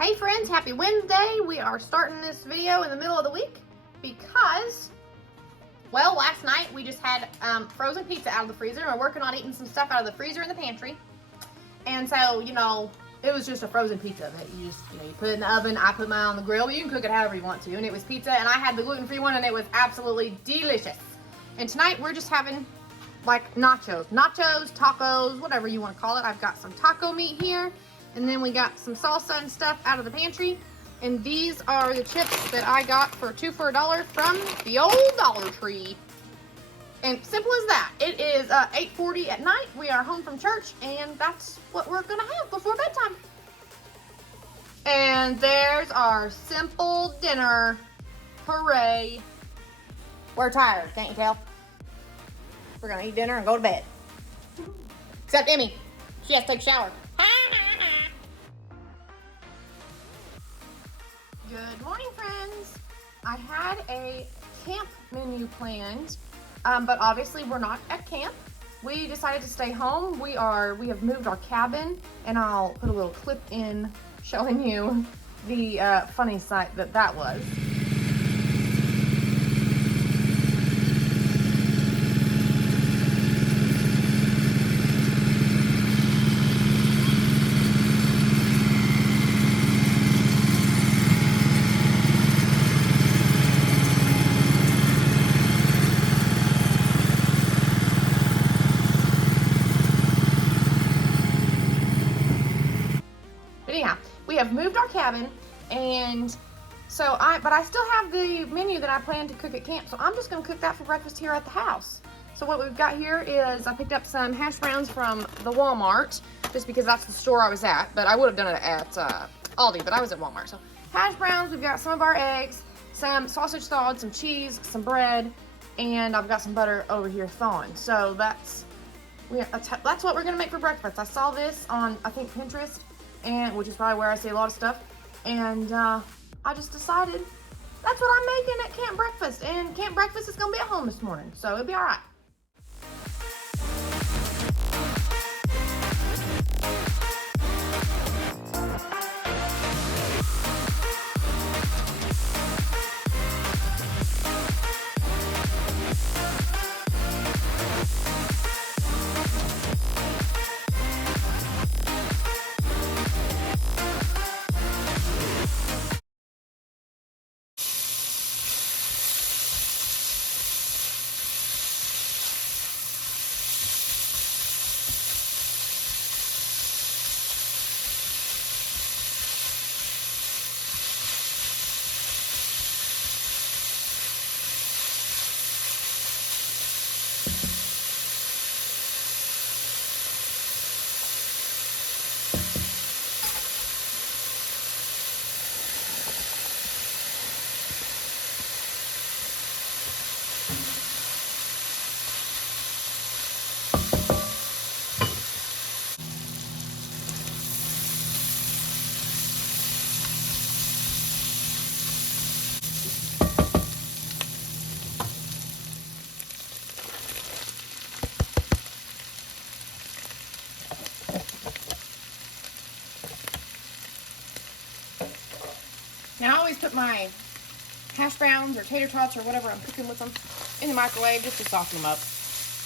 Hey friends, happy Wednesday. We are starting this video in the middle of the week because, well, last night we just had frozen pizza out of the freezer. We're working on eating some stuff out of the freezer in the pantry. And so, it was just a frozen pizza that you just, you put it in the oven. I put mine on the grill, but you can cook it however you want to. And it was pizza, and I had the gluten-free one, and it was absolutely delicious. And tonight we're just having like nachos, tacos, whatever you want to call it. I've got some taco meat here. And then we got some salsa and stuff out of the pantry. And these are the chips that I got for $2 for $1 from the old Dollar Tree. And simple as that. It is 8:40 at night. We are home from church, and that's what we're gonna have before bedtime. And there's our simple dinner. Hooray. We're tired, can't you tell? We're gonna eat dinner and go to bed. Except Emmy. She has to take a shower. Good morning, friends. I had a camp menu planned, but obviously we're not at camp. We decided to stay home. We have moved our cabin, and I'll put a little clip in showing you the funny sight that was. We have moved our cabin, and so I still have the menu that I plan to cook at camp, so I'm just going to cook that for breakfast here at the house. So what we've got here is I picked up some hash browns from the Walmart, just because that's the store I was at, but I would have done it at Aldi, but I was at Walmart. So hash browns, we've got some of our eggs, some sausage thawed, some cheese, some bread, and I've got some butter over here thawing. So that's what we're going to make for breakfast. I saw this on, I think, Pinterest, and which is probably where I see a lot of stuff, and I just decided that's what I'm making at camp breakfast, and camp breakfast is gonna be at home this morning, so it'll be all right. Now I always put my hash browns or tater tots or whatever I'm cooking with them in the microwave just to soften them up.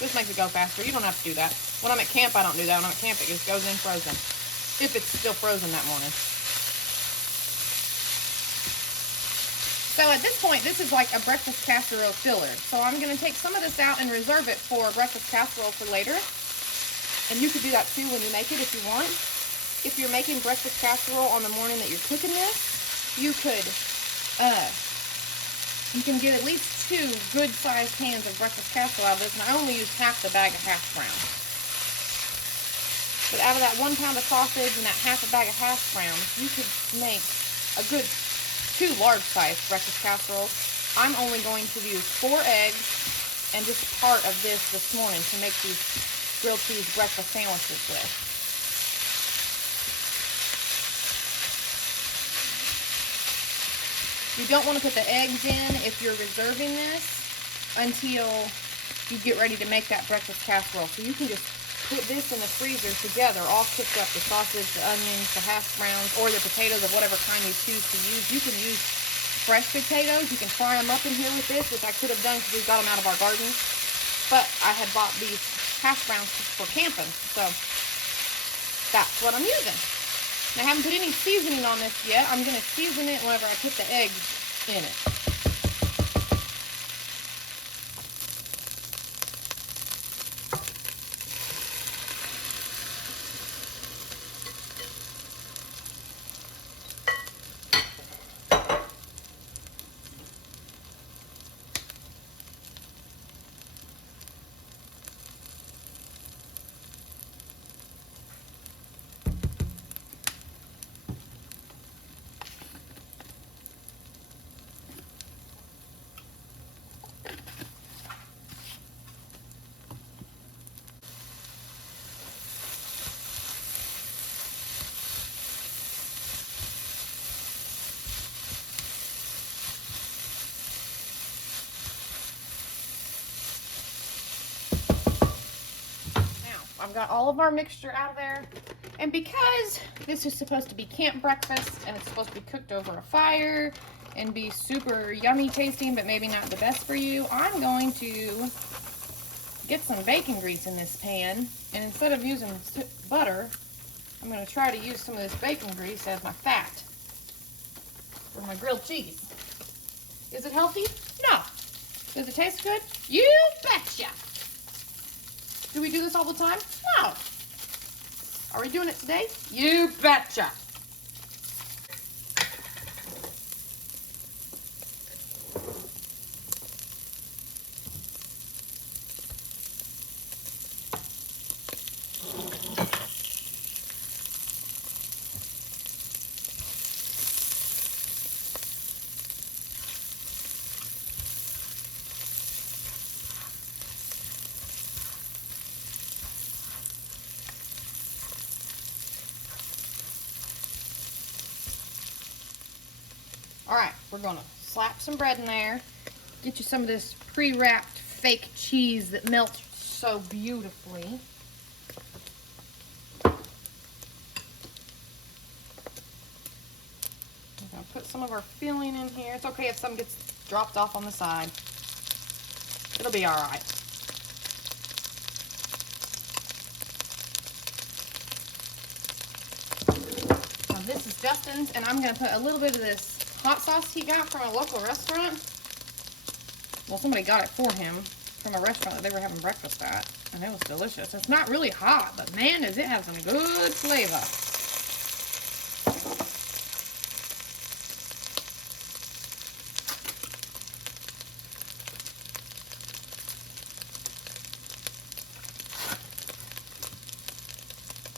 Just makes it go faster. You don't have to do that. When I'm at camp, I don't do that. When I'm at camp, it just goes in frozen. If it's still frozen that morning. So at this point, this is like a breakfast casserole filler. So I'm going to take some of this out and reserve it for breakfast casserole for later. And you could do that too when you make it if you want. If you're making breakfast casserole on the morning that you're cooking this, you can get at least 2 good-sized cans of breakfast casserole out of this, and I only used half the bag of hash browns. But out of that 1 pound of sausage and that half a bag of hash browns, you could make a good 2 large-sized breakfast casseroles. I'm only going to use 4 eggs and just part of this morning to make these grilled cheese breakfast sandwiches with. You don't want to put the eggs in if you're reserving this until you get ready to make that breakfast casserole. So you can just put this in the freezer together, all cooked up, the sausage, the onions, the hash browns, or the potatoes of whatever kind you choose to use. You can use fresh potatoes. You can fry them up in here with this, which I could have done because we got them out of our garden. But I had bought these hash browns for camping, so that's what I'm using. Now, I haven't put any seasoning on this yet. I'm going to season it whenever I put the eggs in it. I've got all of our mixture out of there, and because this is supposed to be camp breakfast and it's supposed to be cooked over a fire and be super yummy tasting but maybe not the best for you, I'm going to get some bacon grease in this pan, and instead of using butter, I'm going to try to use some of this bacon grease as my fat for my grilled cheese. Is it healthy? No. Does it taste good? You betcha! Do we do this all the time? No. Are we doing it today? You betcha. All right, we're gonna slap some bread in there, get you some of this pre-wrapped fake cheese that melts so beautifully. I'm gonna put some of our filling in here. It's okay if some gets dropped off on the side. It'll be all right. Now this is Justin's, and I'm gonna put a little bit of this hot sauce he got from a local restaurant. Well, somebody got it for him from a restaurant that they were having breakfast at, and it was delicious. It's not really hot, but man, does it have some good flavor.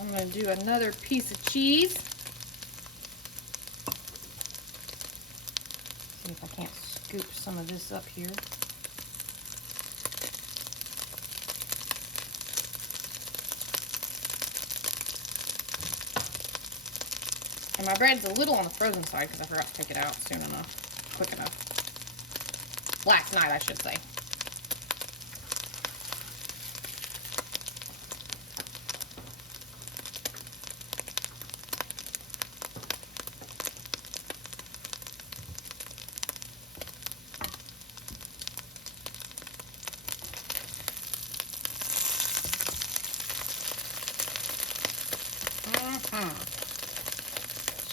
I'm going to do another piece of cheese. See if I can't scoop some of this up here. And my bread's a little on the frozen side because I forgot to take it out soon enough, quick enough. Last night, I should say.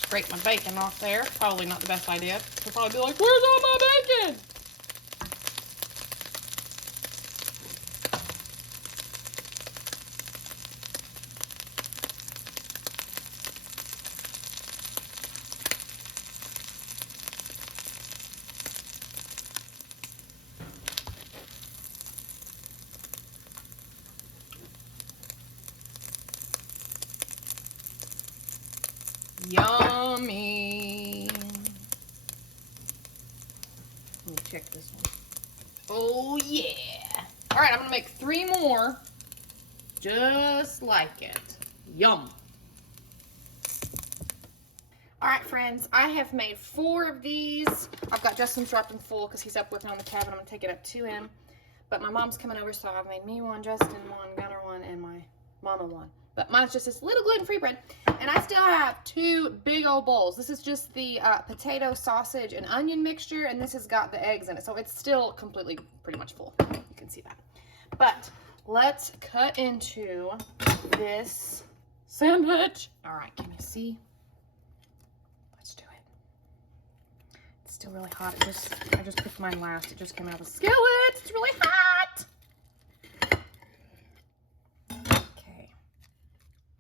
Scrape my bacon off there. Probably not the best idea. You'll probably be like, where's all my bacon? Yummy. Let me check this one. Oh yeah. All right, I'm gonna make 3 more just like it. Yum. All right, friends, I have made 4 of these. I've got Justin strapped in full because he's up working on the cabin. I'm gonna take it up to him. But my mom's coming over, so I've made me one, Justin one, Gunner one, and my Mama one. But mine's just this little gluten-free bread. And I still have 2 big old bowls. This is just the potato, sausage, and onion mixture, and this has got the eggs in it. So it's still completely pretty much full. You can see that. But let's cut into this sandwich. All right, can you see? Let's do it. It's still really hot. I just cooked mine last. It just came out of the skillet. It's really hot. Okay.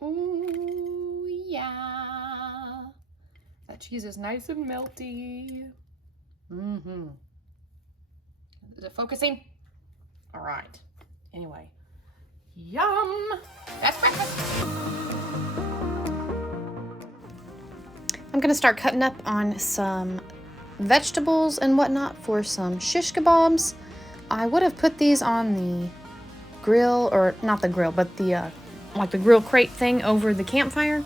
Ooh, yeah. That cheese is nice and melty. Mm-hmm. Is it focusing? All right. Anyway. Yum! That's breakfast. I'm gonna start cutting up on some vegetables and whatnot for some shish kebabs. I would have put these on the grill, or not the grill, but the like the grill crate thing over the campfire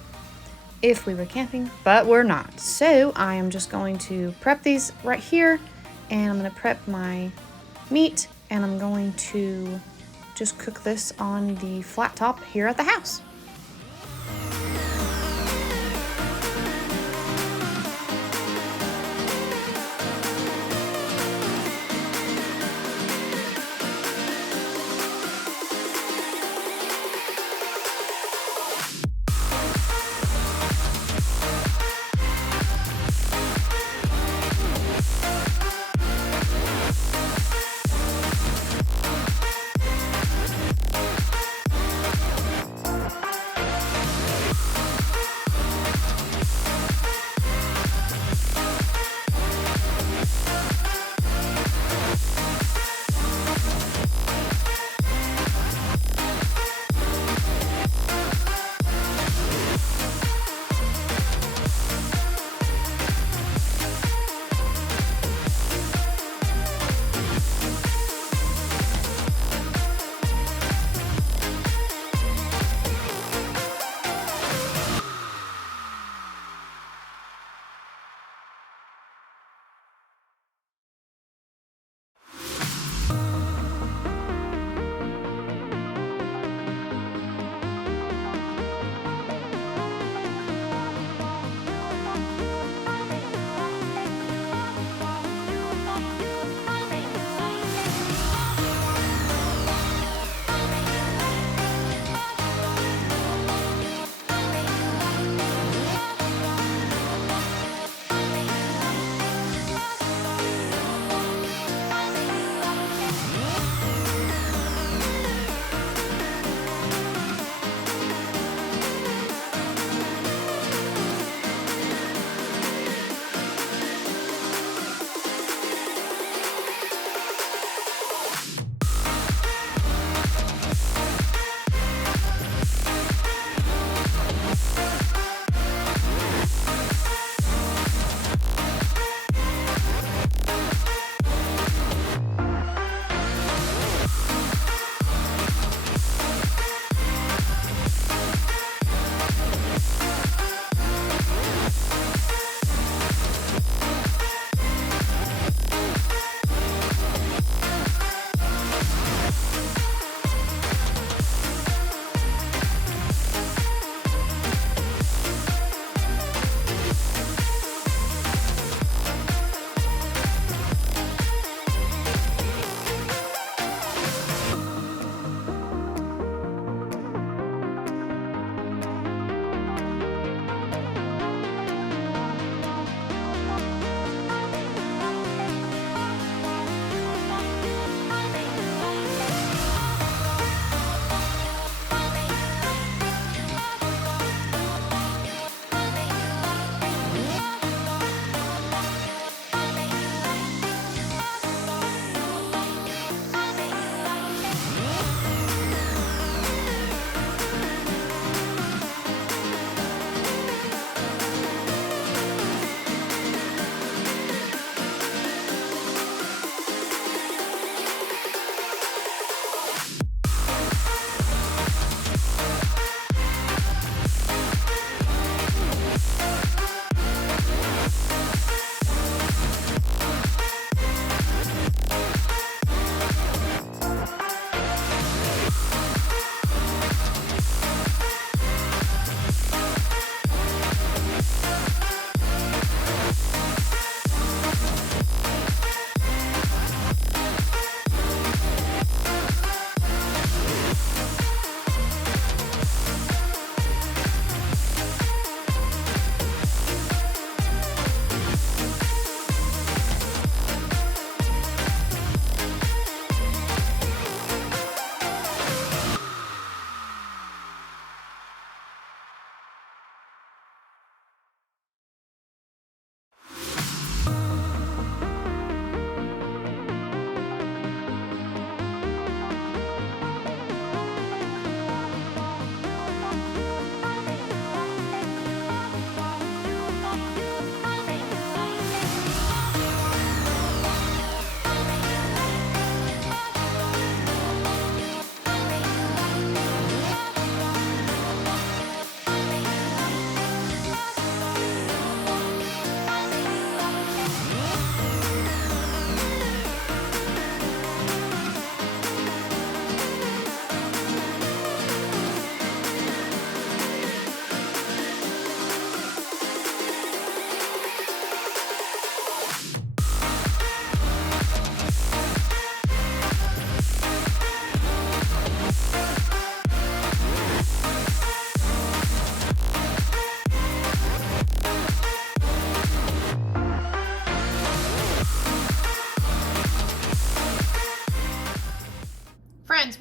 if we were camping, but we're not. So I am just going to prep these right here, and I'm gonna prep my meat, and I'm going to just cook this on the flat top here at the house.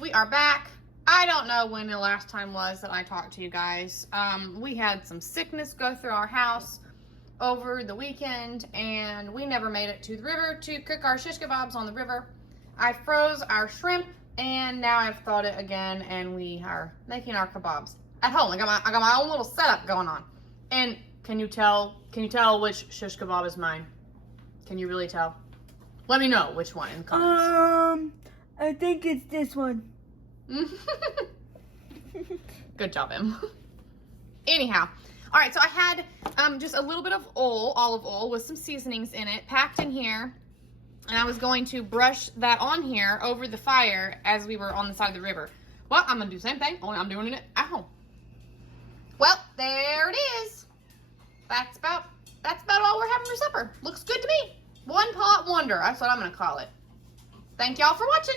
we are back. I don't know when the last time was that I talked to you guys. We had some sickness go through our house over the weekend, and we never made it to the river to cook our shish kebabs on the river. I froze our shrimp, and now I've thawed it again, and we are making our kebabs at home. I got my own little setup going on. And can you tell which shish kebab is mine? Can you really tell? Let me know which one in the comments. I think it's this one. Good job, Em. Anyhow, all right, so I had just a little bit of olive oil with some seasonings in it, packed in here, and I was going to brush that on here over the fire as we were on the side of the river. Well, I'm gonna do the same thing, only I'm doing it at home. Well, there it is. That's about all we're having for supper. Looks good to me. One pot wonder, that's what I'm gonna call it. Thank y'all for watching.